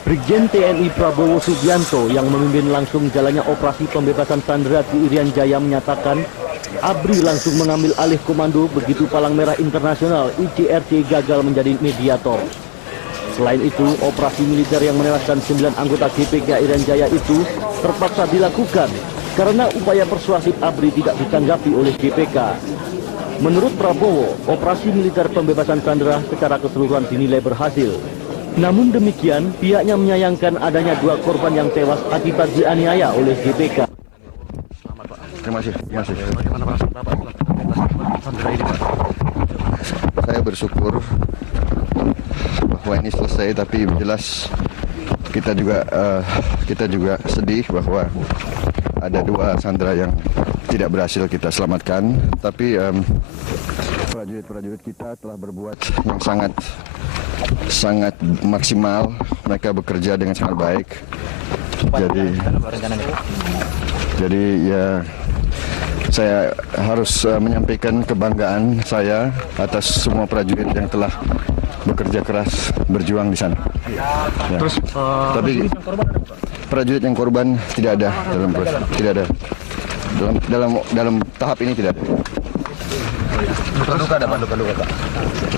Brigjen TNI Prabowo Subianto yang memimpin langsung jalannya operasi pembebasan sandera di Irian Jaya menyatakan ABRI langsung mengambil alih komando begitu Palang Merah Internasional ICRC gagal menjadi mediator. Selain itu, operasi militer yang menewaskan 9 anggota GPK Irian Jaya itu terpaksa dilakukan karena upaya persuasif ABRI tidak ditanggapi oleh GPK. Menurut Prabowo, operasi militer pembebasan sandera secara keseluruhan dinilai berhasil. Namun demikian, pihaknya menyayangkan adanya 2 korban yang tewas akibat dianiaya oleh GPK. Terima kasih. Bagaimana perasaan Bapak pembebasan sandera ini, Pak? Saya bersyukur bahwa ini selesai, tapi jelas kita juga sedih bahwa ada 2 sandera yang tidak berhasil kita selamatkan. Tapi prajurit-prajurit kita telah berbuat yang sangat maksimal. Mereka bekerja dengan sangat baik. Jadi ya, saya harus menyampaikan kebanggaan saya atas semua prajurit yang telah bekerja keras berjuang di sana. Ya. Terus, tapi prajurit yang korban tidak ada dalam proses, tidak ada dalam tahap ini tidak ada. Luka ada, Pak?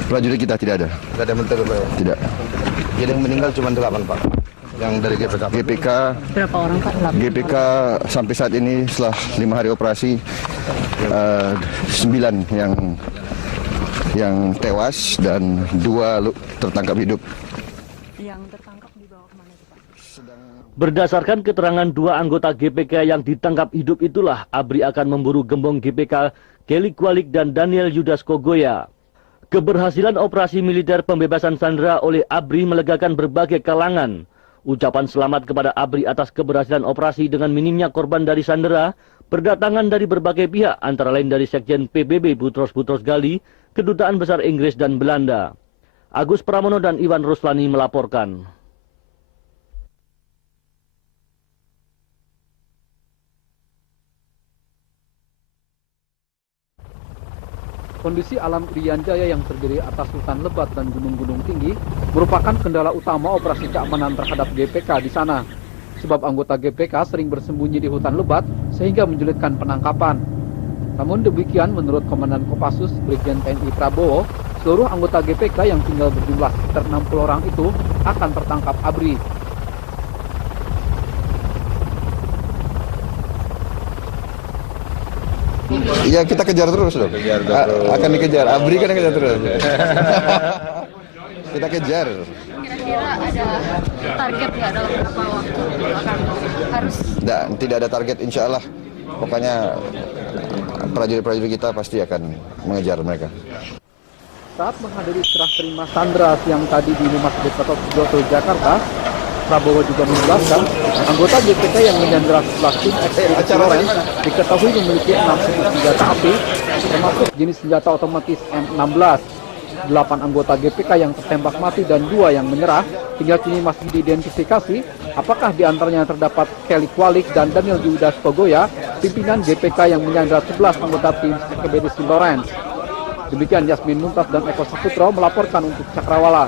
Prajurit kita tidak ada. Tidak ada mental, Pak? Tidak. Jadi yang meninggal cuma 8, Pak? Yang dari GPK? GPK Berapa orang, Pak? GPK sampai saat ini setelah 5 hari operasi 9 yang tewas dan 2 tertangkap hidup. Yang tertangkap dibawa kemana itu, Pak? Berdasarkan keterangan 2 anggota GPK yang ditangkap hidup itulah ABRI akan memburu gembong GPK Kelly Kualik dan Daniel Yudas Kogoya. Keberhasilan operasi militer pembebasan sandera oleh ABRI melegakan berbagai kalangan. Ucapan selamat kepada ABRI atas keberhasilan operasi dengan minimnya korban dari sandera berdatangan dari berbagai pihak, antara lain dari Sekjen PBB Boutros Ghali, Kedutaan Besar Inggris dan Belanda. Agus Pramono dan Iwan Ruslani melaporkan. Kondisi alam Irian Jaya yang terdiri atas hutan lebat dan gunung-gunung tinggi merupakan kendala utama operasi keamanan terhadap GPK di sana. Sebab anggota GPK sering bersembunyi di hutan lebat sehingga menjulitkan penangkapan. Namun demikian, menurut Komandan Kopassus Brigjen TNI Prabowo, seluruh anggota GPK yang tinggal berjumlah sekitar 60 orang itu akan tertangkap ABRI. Ya, kita kejar terus dong. Akan dikejar. ABRI kan kejar terus. Kita kejar. Kira-kira ada target nggak dalam berapa waktu akan harus? Tidak ada target, insya Allah. Pokoknya prajurit-prajurit kita pasti akan mengejar mereka. Saat menghadiri serah terima sandera siang tadi di Rumah Sakit Gatot Subroto, Jakarta, Prabowo juga menjelaskan anggota GPK yang menyandera 11 tim ekspedisi Lawrence diketahui memiliki 6 senjata api, termasuk jenis senjata otomatis M16. 8 anggota GPK yang tertembak mati dan 2 yang menyerah, hingga kini masih diidentifikasi apakah diantaranya terdapat Kelly Kualik dan Daniel Yudas Kogoya, pimpinan GPK yang menyandera 11 anggota tim ekspedisi Lawrence. Demikian Yasmin Muntas dan Eko Saputro melaporkan untuk Cakrawala.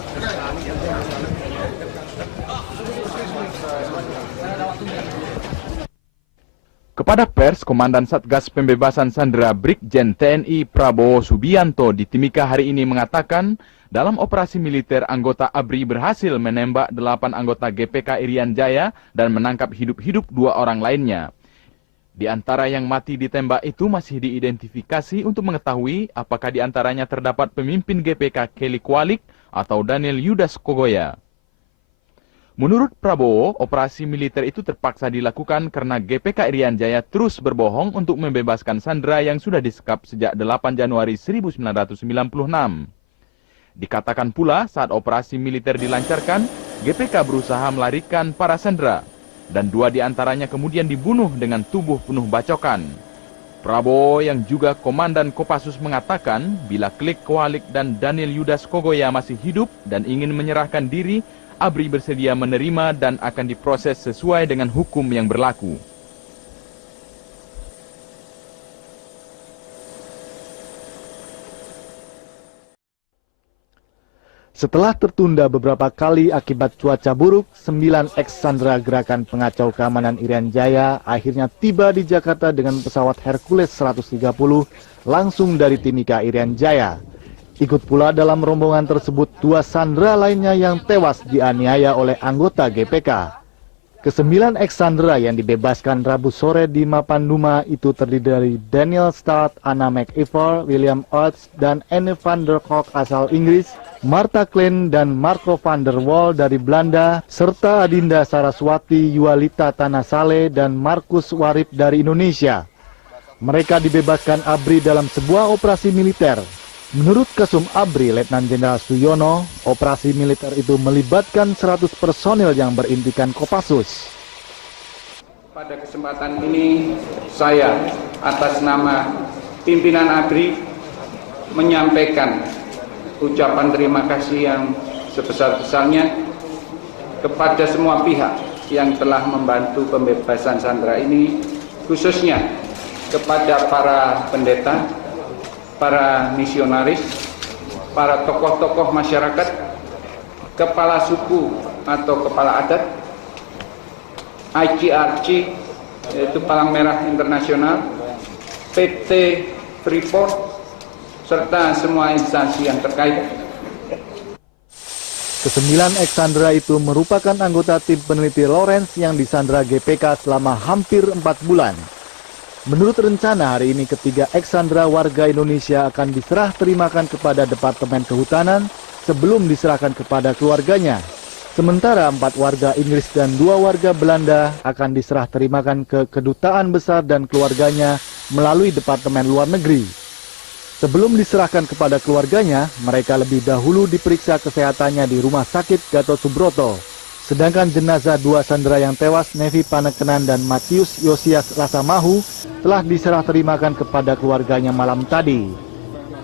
Kepada pers, Komandan Satgas Pembebasan Sandera Brigjen TNI Prabowo Subianto di Timika hari ini mengatakan, dalam operasi militer anggota ABRI berhasil menembak 8 anggota GPK Irian Jaya dan menangkap hidup-hidup 2 orang lainnya. Di antara yang mati ditembak itu masih diidentifikasi untuk mengetahui apakah di antaranya terdapat pemimpin GPK Kelly Kualik atau Daniel Yudas Kogoya. Menurut Prabowo, operasi militer itu terpaksa dilakukan karena GPK Irian Jaya terus berbohong untuk membebaskan sandera yang sudah disekap sejak 8 Januari 1996. Dikatakan pula saat operasi militer dilancarkan, GPK berusaha melarikan para sandera, dan 2 di antaranya kemudian dibunuh dengan tubuh penuh bacokan. Prabowo yang juga Komandan Kopassus mengatakan, bila Kelly Kualik dan Daniel Yudas Kogoya masih hidup dan ingin menyerahkan diri, ABRI bersedia menerima dan akan diproses sesuai dengan hukum yang berlaku. Setelah tertunda beberapa kali akibat cuaca buruk, 9 ex-sandera gerakan pengacau keamanan Irian Jaya akhirnya tiba di Jakarta dengan pesawat Hercules 130 langsung dari Timika Irian Jaya. Ikut pula dalam rombongan tersebut 2 sandera lainnya yang tewas dianiaya oleh anggota GPK. Ke-9 ex-sandera yang dibebaskan Rabu sore di Mapanduma itu terdiri dari Daniel Stott, Anna McIver, William Oates, dan Anne van der Kolk asal Inggris, Martha Klein dan Marco van der Wal dari Belanda, serta Adinda Saraswati, Yualita Tanasale, dan Markus Warip dari Indonesia. Mereka dibebaskan ABRI dalam sebuah operasi militer. Menurut Kasum ABRI, Letnan Jenderal Suyono, operasi militer itu melibatkan 100 personil yang berintikan Kopassus. Pada kesempatan ini, saya atas nama pimpinan ABRI menyampaikan ucapan terima kasih yang sebesar-besarnya kepada semua pihak yang telah membantu pembebasan sandera ini, khususnya kepada para pendeta, para misionaris, para tokoh-tokoh masyarakat, kepala suku atau kepala adat, ICRC, yaitu Palang Merah Internasional, PT Freeport, serta semua instansi yang terkait. Ke-9 ex-sandera itu merupakan anggota tim peneliti Lawrence yang disandera GPK selama hampir 4 bulan. Menurut rencana, hari ini ketiga ex-sandera warga Indonesia akan diserah terimakan kepada Departemen Kehutanan sebelum diserahkan kepada keluarganya. Sementara 4 warga Inggris dan 2 warga Belanda akan diserah terimakan ke Kedutaan Besar dan keluarganya melalui Departemen Luar Negeri. Sebelum diserahkan kepada keluarganya, mereka lebih dahulu diperiksa kesehatannya di Rumah Sakit Gatot Subroto. Sedangkan jenazah 2 sandera yang tewas, Nevi Panekenan dan Matius Yosias Lasamahu, telah diserah terimakan kepada keluarganya malam tadi.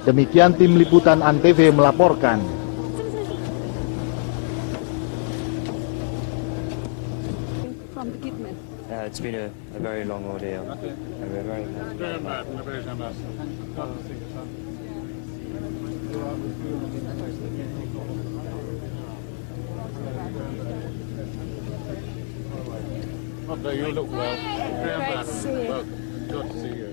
Demikian tim liputan ANTV melaporkan. It's been a very long ordeal. And we're very You look well. Great to see you. Good to see you.